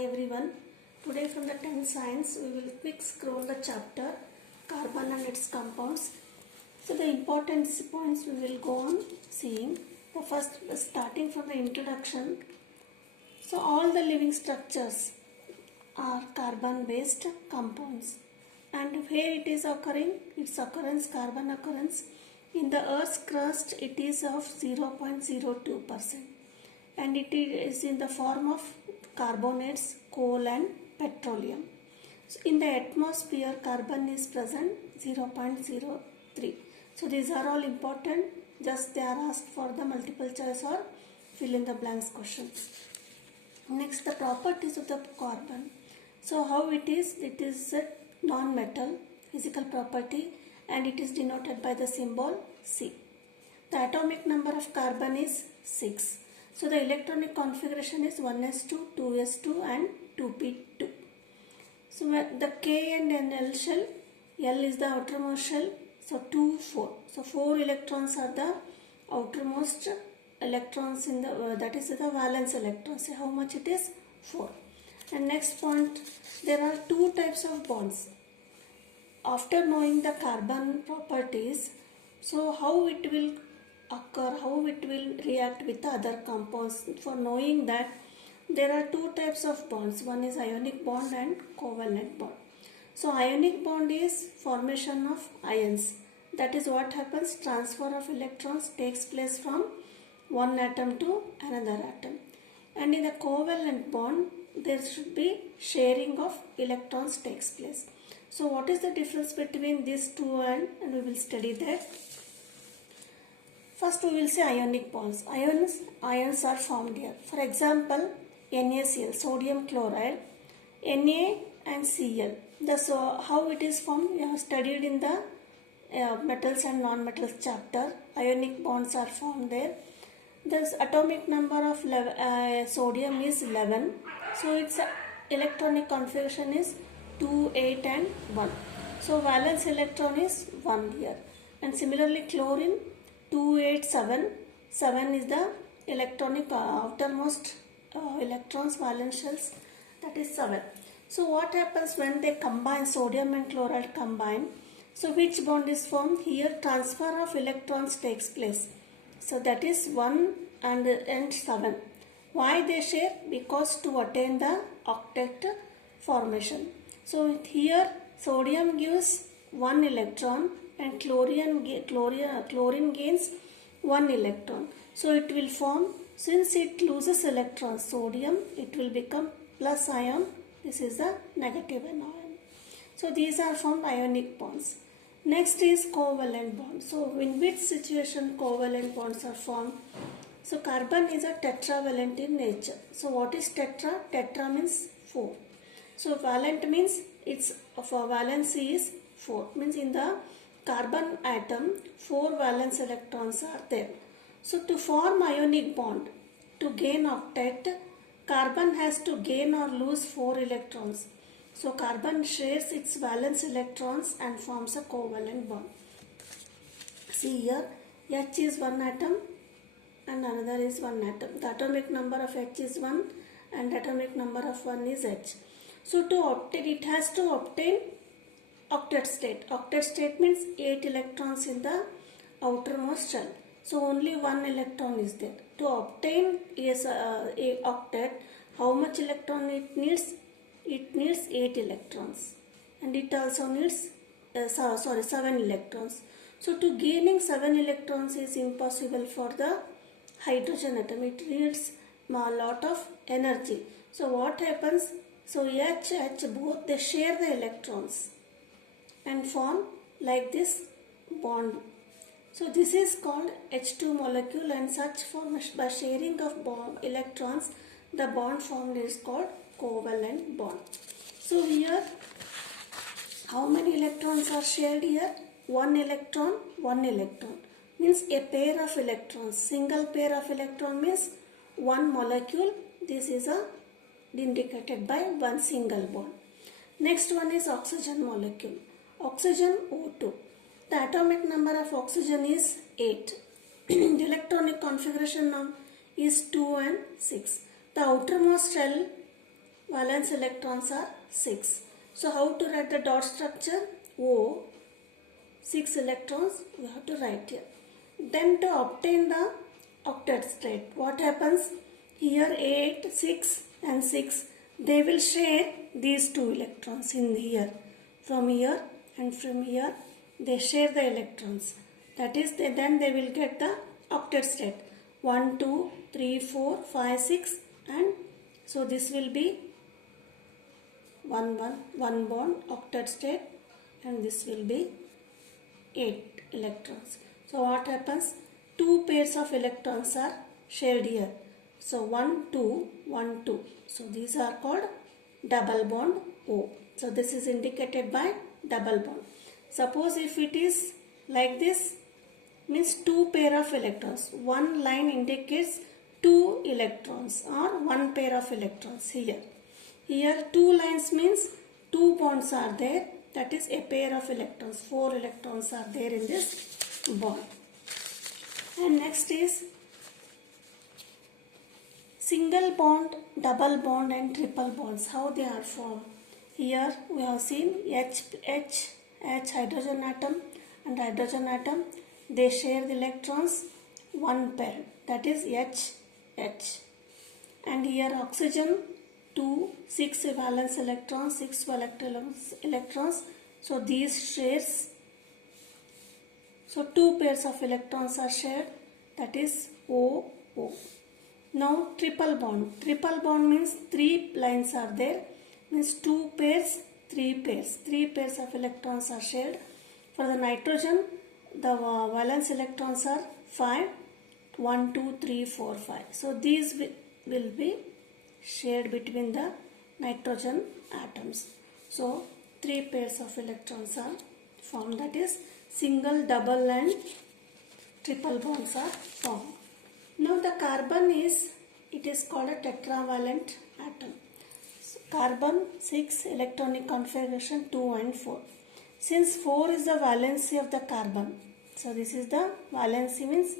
Hi everyone. Today from the 10th science we will quick scroll the chapter carbon and its compounds. So the important points we will go on seeing. The first starting from the introduction. So all the living structures are carbon based compounds, and where it is occurring, its occurrence, carbon occurrence in the earth's crust, it is of 0.02%, and it is in the form of carbonates, coal and petroleum. So in the atmosphere, carbon is present 0.03. So these are all important, just they are asked for the multiple choice or fill in the blanks questions. Next, the properties of the carbon. So how it is a non-metal physical property, and it is denoted by the symbol C. The atomic number of carbon is 6. So the electronic configuration is 1s2, 2s2 and 2p2. So the K and N shell, L is the outermost shell, so 2, 4. So 4 electrons are the outermost electrons in the, that is the valence electrons. So how much it is? 4. And next point, there are two types of bonds. After knowing the carbon properties, so how it will occur, how it will react with the other compounds. For knowing that, there are two types of bonds. One is ionic bond and covalent bond. So ionic bond is formation of ions. That is what happens, transfer of electrons takes place from one atom to another atom. And in the covalent bond, there should be sharing of electrons takes place. So what is the difference between these two, and we will study that. First we will say ionic bonds. Ions are formed here. For example, NaCl, sodium chloride, Na and Cl. So how it is formed, we have studied in the metals and non-metals chapter. Ionic bonds are formed there. The atomic number of sodium is 11. So its electronic configuration is 2, 8 and 1. So valence electron is 1 here. And similarly chlorine 2, 8, 7. 7 is the electronic outermost electrons, valence shells, that is 7. So what happens when they combine, sodium and chloride combine? So which bond is formed? Here transfer of electrons takes place. So that is 1 and 7. Why they share? Because to attain the octet formation. So here sodium gives 1 electron and chlorine gains 1 electron. So it will form, since it loses electrons, sodium, it will become plus ion. This is the negative ion. So these are formed ionic bonds. Next is covalent bonds. So in which situation covalent bonds are formed? So carbon is a tetravalent in nature. So what is tetra? Tetra means 4. So valent means its valency is 4. Means in the carbon atom 4 valence electrons are there. So to form ionic bond, to gain octet, carbon has to gain or lose 4 electrons. So carbon shares its valence electrons and forms a covalent bond. See here, H is 1 atom and another is 1 atom. The atomic number of H is 1 and atomic number of 1 is H. So to obtain, it has to obtain octet state. Octet state means 8 electrons in the outermost shell. So only 1 electron is there. To obtain a octet, how much electron it needs? It needs 8 electrons, and it also needs 7 electrons. So to gaining 7 electrons is impossible for the hydrogen atom. It needs a lot of energy. So what happens? So H, both they share the electrons and form like this bond. So this is called H2 molecule, and such form by sharing of electrons, the bond formed is called covalent bond. So here, how many electrons are shared here? 1 electron, 1 electron. Means a pair of electrons. Single pair of electron means 1 molecule. This is indicated by 1 single bond. Next one is oxygen molecule. Oxygen O2. The atomic number of oxygen is 8. The electronic configuration is 2 and 6. The outermost shell valence electrons are 6. So how to write the dot structure? O, 6 electrons we have to write here. Then to obtain the octet state, what happens? Here 8, 6 and 6, they will share these 2 electrons in here. From here and from here they share the electrons. That is, then they will get the octet state. 1, 2, 3, 4, 5, 6 and so this will be 1 bond octet state and this will be 8 electrons. So what happens? 2 pairs of electrons are shared here. So 1, 2, 1, 2. So these are called double bond O. So this is indicated by double bond. Suppose if it is like this, means 2 pair of electrons. One line indicates 2 electrons or 1 pair of electrons here. Here 2 lines means 2 bonds are there. That is a pair of electrons. 4 electrons are there in this bond. And next is single bond, double bond and triple bonds. How they are formed? Here we have seen H hydrogen atom and hydrogen atom. They share the electrons 1 pair. That is H. And here oxygen 2, 6 valence electrons, 6 electrons. So these shares. So 2 pairs of electrons are shared. That is O. Now triple bond. Triple bond means 3 lines are there. Means 2 pairs, 3 pairs. 3 pairs of electrons are shared. For the nitrogen, the valence electrons are 5. 1, 2, 3, 4, 5. So these will be shared between the nitrogen atoms. So 3 pairs of electrons are formed. That is single, double and triple bonds are formed. Now the carbon is called a tetravalent atom. So carbon 6 electronic configuration 2 and 4. Since 4 is the valency of the carbon, so this is the valency, means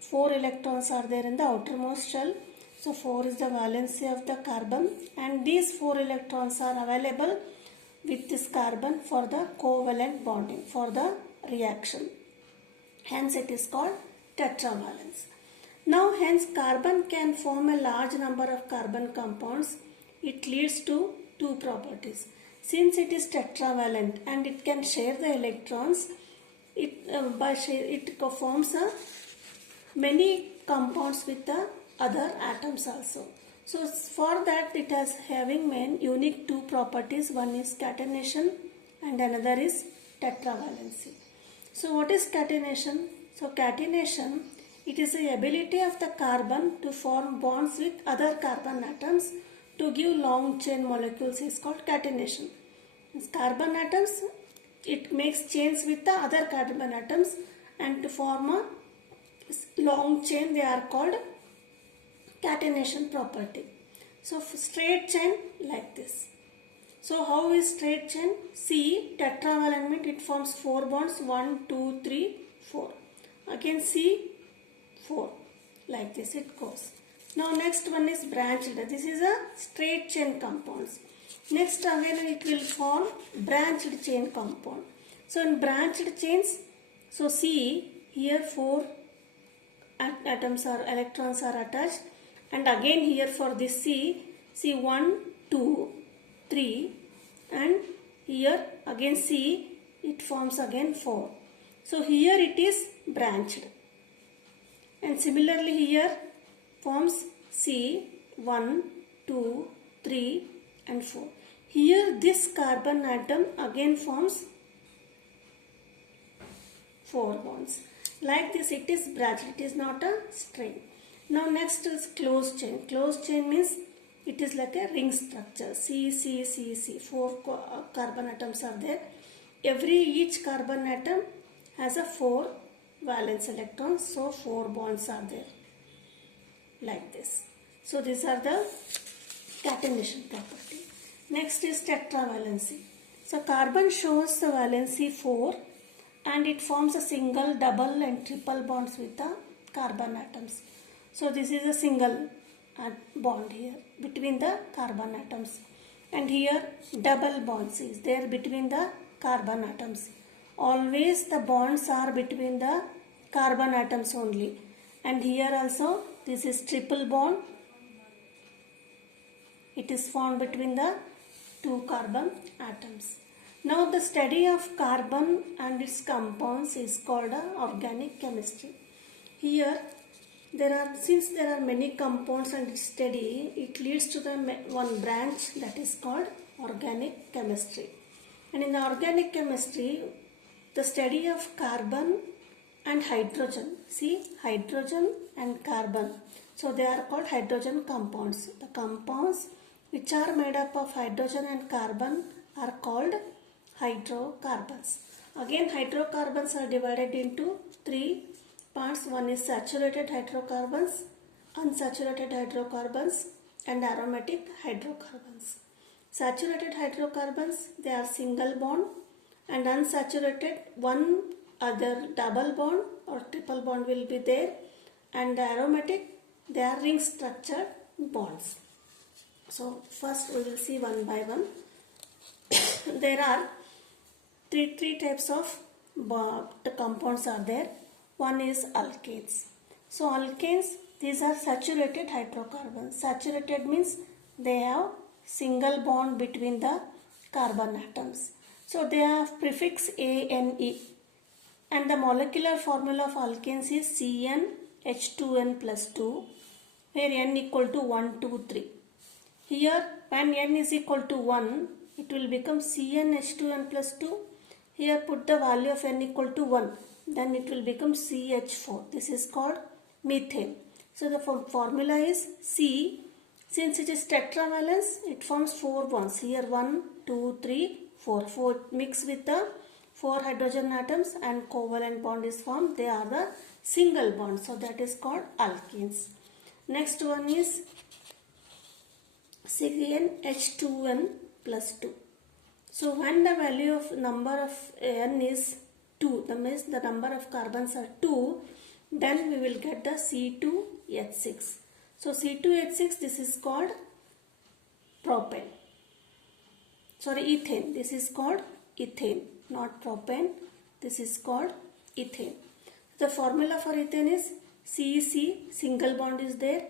4 electrons are there in the outermost shell. So 4 is the valency of the carbon and these 4 electrons are available with this carbon for the covalent bonding, for the reaction. Hence it is called tetravalence. Now hence carbon can form a large number of carbon compounds. It leads to 2 properties. Since it is tetravalent and it can share the electrons, it forms many compounds with the other atoms also. So for that it has having main unique 2 properties. One is catenation and another is tetravalency. So what is catenation? So catenation, it is the ability of the carbon to form bonds with other carbon atoms to give long chain molecules is called catenation. As carbon atoms, it makes chains with the other carbon atoms and to form a long chain, they are called catenation property. So straight chain like this. So how is straight chain? C, tetravalent means it forms 4 bonds, 1, 2, 3, 4. Again C, 4. Like this it goes. Now next one is branched. This is a straight chain compounds. Next again it will form branched chain compound. So in branched chains, so C, here 4 atoms or electrons are attached, and again here for this C 1, 2, 3, and here again C, it forms again 4. So here it is branched, and similarly here forms C 1, 2, 3 and 4. Here this carbon atom again forms 4 bonds. Like this it is branched, it is not a straight. Now next is closed chain. Closed chain means it is like a ring structure. C. 4 carbon atoms are there. Each carbon atom has a 4 valence electrons. So 4 bonds are there. Like this. So these are the catenation property. Next is tetravalency. So carbon shows the valency 4 and it forms a single, double and triple bonds with the carbon atoms. So this is a single bond here between the carbon atoms. And here double bonds is there between the carbon atoms. Always the bonds are between the carbon atoms only. And here also this is triple bond. It is formed between the two carbon atoms. Now the study of carbon and its compounds is called organic chemistry. Here since there are many compounds and study, it leads to the one branch that is called organic chemistry. And in the organic chemistry, the study of carbon and hydrogen. See, hydrogen and carbon. So they are called hydrogen compounds. The compounds which are made up of hydrogen and carbon are called hydrocarbons. Again, hydrocarbons are divided into three parts. One is saturated hydrocarbons, unsaturated hydrocarbons, and aromatic hydrocarbons. Saturated hydrocarbons, they are single bond, and unsaturated, one other double bond or triple bond will be there, and the aromatic, they are ring structured bonds. So first we will see one by one. There are three types of the compounds are there. One is alkanes. So alkanes, these are saturated hydrocarbons. Saturated means they have single bond between the carbon atoms. So they have prefix ANE, and the molecular formula of alkanes is CnH2n plus 2, where n equal to 1, 2, 3. Here when n is equal to 1, it will become CnH2n plus 2. Here put the value of n equal to 1. Then it will become CH4. This is called methane. So the formula is C. Since it is tetravalence, it forms 4 bonds. Here 1, 2, 3, 4. 4 mix with the 4 hydrogen atoms and covalent bond is formed. They are the single bonds. So that is called alkenes. Next one is CnH2n plus 2. So when the value of number of n is 2, that means the number of carbons are 2, then we will get the C2H6. So C2H6, this is called propane. Sorry, ethane. This is called ethane, not propane. This is called ethane. The formula for ethane is CC, single bond is there.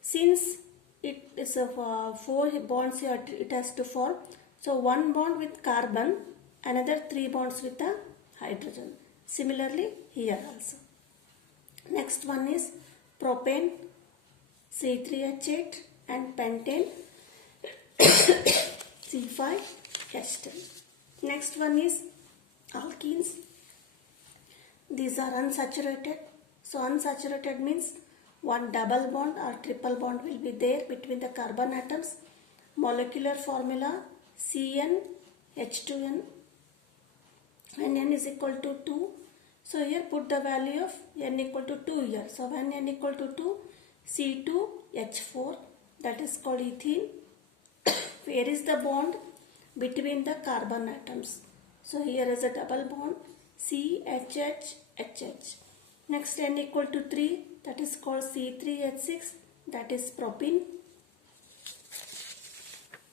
Since it is a 4 bonds here, it has to form. So one bond with carbon, another 3 bonds with the hydrogen. Similarly here also. Next one is propane, C3H8, and pentane, C5H10. Next one is alkenes. These are unsaturated. So unsaturated means one double bond or triple bond will be there between the carbon atoms. Molecular formula CnH2n, and n is equal to 2. So here put the value of n equal to 2 here. So when n equal to 2, C2H4, that is called ethene. Where is the bond? Between the carbon atoms. So here is a double bond, CHH. Next n equal to 3, that is called C3H6, that is propene.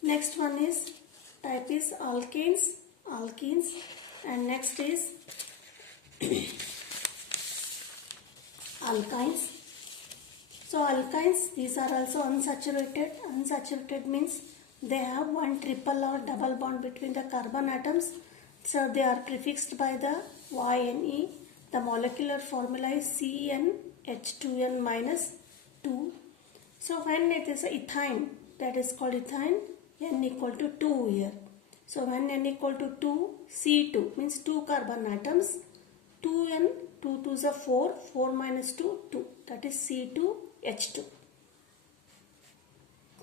Next one is type is alkenes, and next is alkynes. So alkynes, these are also unsaturated. Unsaturated means they have one triple or double bond between the carbon atoms. So they are prefixed by the YNE. The molecular formula is CnH2n minus 2. So when it is ethyne, that is called ethyne, n equal to 2 here. So when n equal to 2, C2 means 2 carbon atoms, 2n, 2 2s are 4, 4 minus 2, 2. That is C2H2.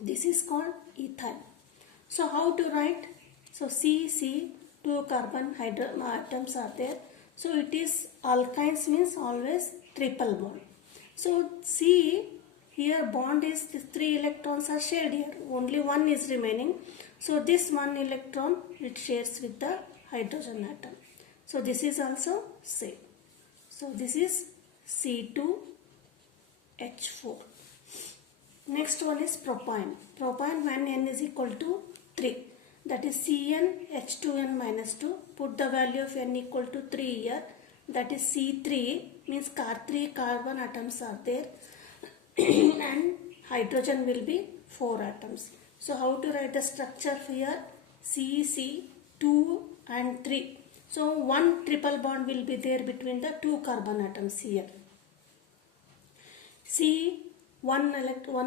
This is called ethyne. So how to write? So C, 2 carbon atoms are there. So it is alkynes means always triple bond. So C, here bond is 3 electrons are shared here. Only 1 is remaining. So this 1 electron it shares with the hydrogen atom. So this is also same. So this is C2H4. Next one is propane. Propane when N is equal to 3. That is CnH2n minus 2. Put the value of N equal to 3 here. That is C3 means 3 carbon atoms are there and hydrogen will be 4 atoms. So how to write the structure here? C2 and 3. So one triple bond will be there between the 2 carbon atoms here. One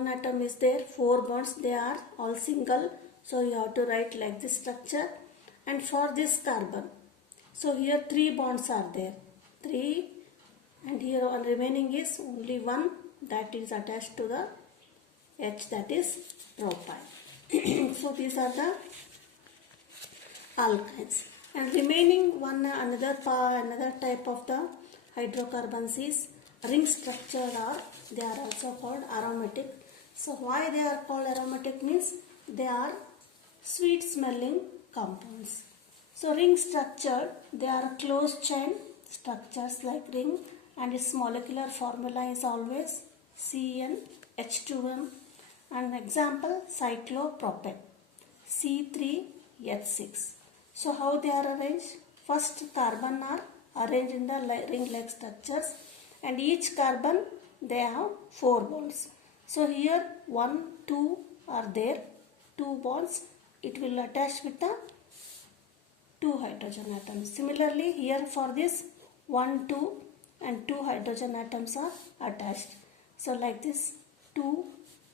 atom is there, 4 bonds, they are all single. So you have to write like this structure. And for this carbon, so here 3 bonds are there. 3 and here on remaining is only 1 that is attached to the H, that is propyne. So these are the alkynes. And remaining one another type of the hydrocarbons is ring structured, or they are also called aromatic. So why they are called aromatic means they are sweet smelling compounds. So ring structured, they are closed chain structures like ring, and its molecular formula is always CnH2n. And example cyclopropane C3H6. So how they are arranged? First carbon are arranged in the ring-like structures, and each carbon they have 4 bonds. So here 1, 2 are there, 2 bonds. It will attach with the 2 hydrogen atoms. Similarly here for this 1, 2 and 2 hydrogen atoms are attached. So like this 2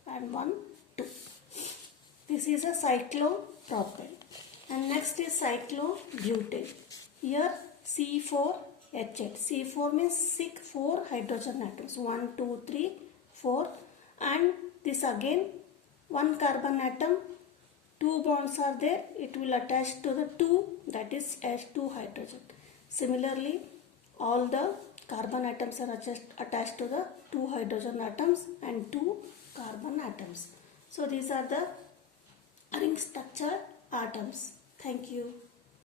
and 1, 2. This is a cyclopropane. And next is cyclobutane. Here C4H8. C4 means 4 hydrogen atoms. 1, 2, 3, 4. And this again 1 carbon atom, 2 bonds are there. It will attach to the 2, that is H2 hydrogen. Similarly, all the carbon atoms are attached to the 2 hydrogen atoms and 2 carbon atoms. So these are the ring structure atoms. Thank you.